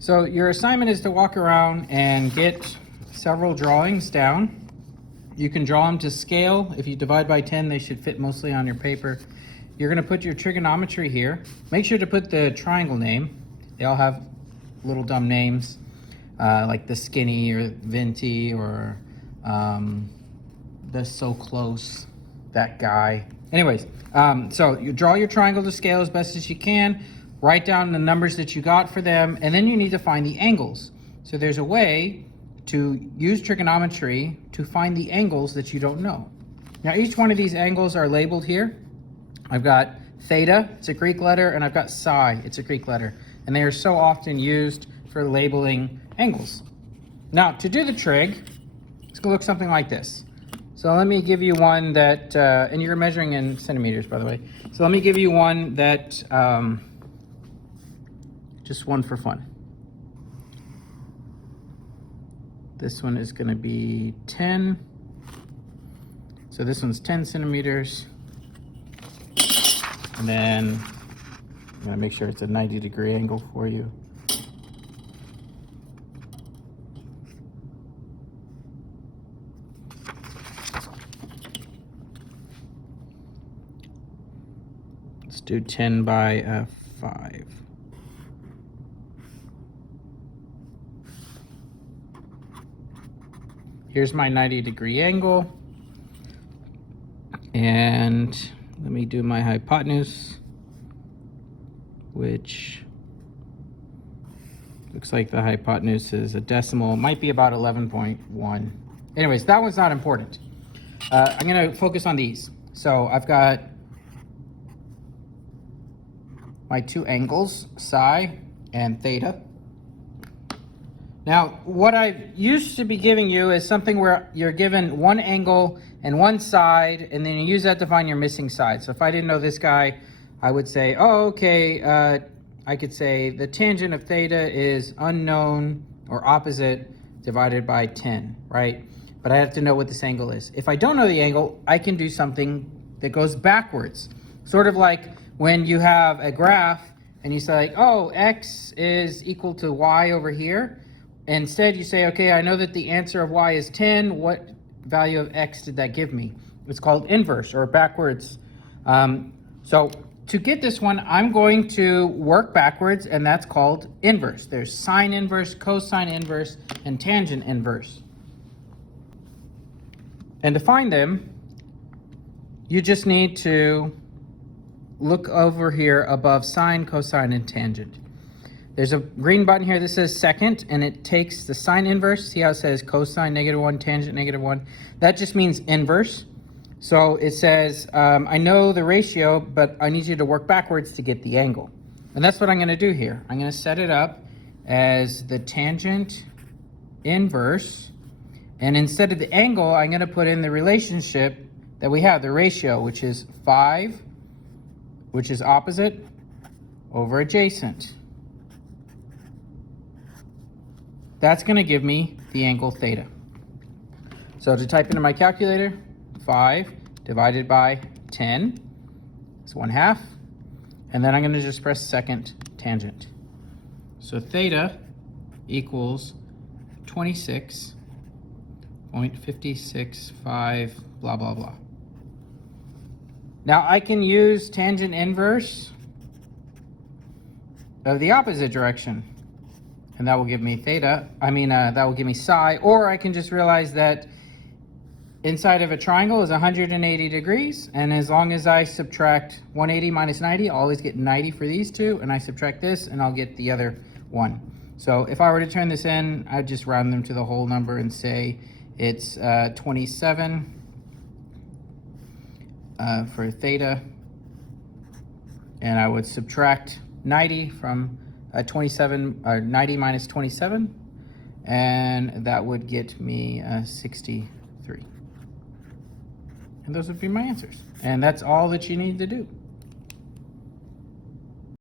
So your assignment is to walk around and get several drawings down. You can draw them to scale. If you divide by 10, they should fit mostly on your paper. You're going to put your trigonometry here. Make sure to put the triangle name. They all have little dumb names, like the skinny or venti or the so close, that guy. Anyways, so you draw your triangle to scale as best as you can. Write down the numbers that you got for them, and then you need to find the angles. So there's a way to use trigonometry to find the angles that you don't know. Now each one of these angles are labeled here. I've got theta, it's a Greek letter, and I've got psi, it's a Greek letter. And they are so often used for labeling angles. Now to do the trig, it's gonna look something like this. So let me give you one that, and you're measuring in centimeters, by the way. So let me give you one that, just one for fun. This one is gonna be 10. So this one's 10 centimeters. And then I'm gonna make sure it's a 90-degree angle for you. Let's do 10 by 5. Here's my 90-degree angle. And let me do my hypotenuse, which looks like the hypotenuse is a decimal. It might be about 11.1. Anyways, that one's not important. I'm gonna focus on these. So I've got my two angles, psi and theta. Now, what I used to be giving you is something where you're given one angle and one side, and then you use that to find your missing side. So if I didn't know this guy, I would say, oh, okay, I could say the tangent of theta is unknown or opposite divided by 10, right? But I have to know what this angle is. If I don't know the angle, I can do something that goes backwards. Sort of like when you have a graph and you say, like, oh, x is equal to y over here. Instead, you say, okay, I know that the answer of y is 10. What value of x did that give me? It's called inverse or backwards. So to get this one, I'm going to work backwards, and that's called inverse. There's sine inverse, cosine inverse, and tangent inverse. And to find them, you just need to look over here above sine, cosine, and tangent. There's a green button here that says second, and it takes the sine inverse. See how it says cosine -1, tangent -1? That just means inverse. So it says, I know the ratio, but I need you to work backwards to get the angle. And that's what I'm gonna do here. I'm gonna set it up as the tangent inverse. And instead of the angle, I'm gonna put in the relationship that we have, the ratio, which is 5, which is opposite, over adjacent. That's gonna give me the angle theta. So to type into my calculator, 5 divided by 10 is 1/2. And then I'm gonna just press second tangent. So theta equals 26.565, blah, blah, blah. Now I can use tangent inverse of the opposite direction. And that will give me theta, that will give me psi, or I can just realize that inside of a triangle is 180 degrees, and as long as I subtract 180 minus 90, I'll always get 90 for these two, and I subtract this, and I'll get the other one. So if I were to turn this in, I'd just round them to the whole number and say it's 27 for theta, and I would subtract 90 from 90 minus 27, and that would get me 63. And those would be my answers. And that's all that you need to do.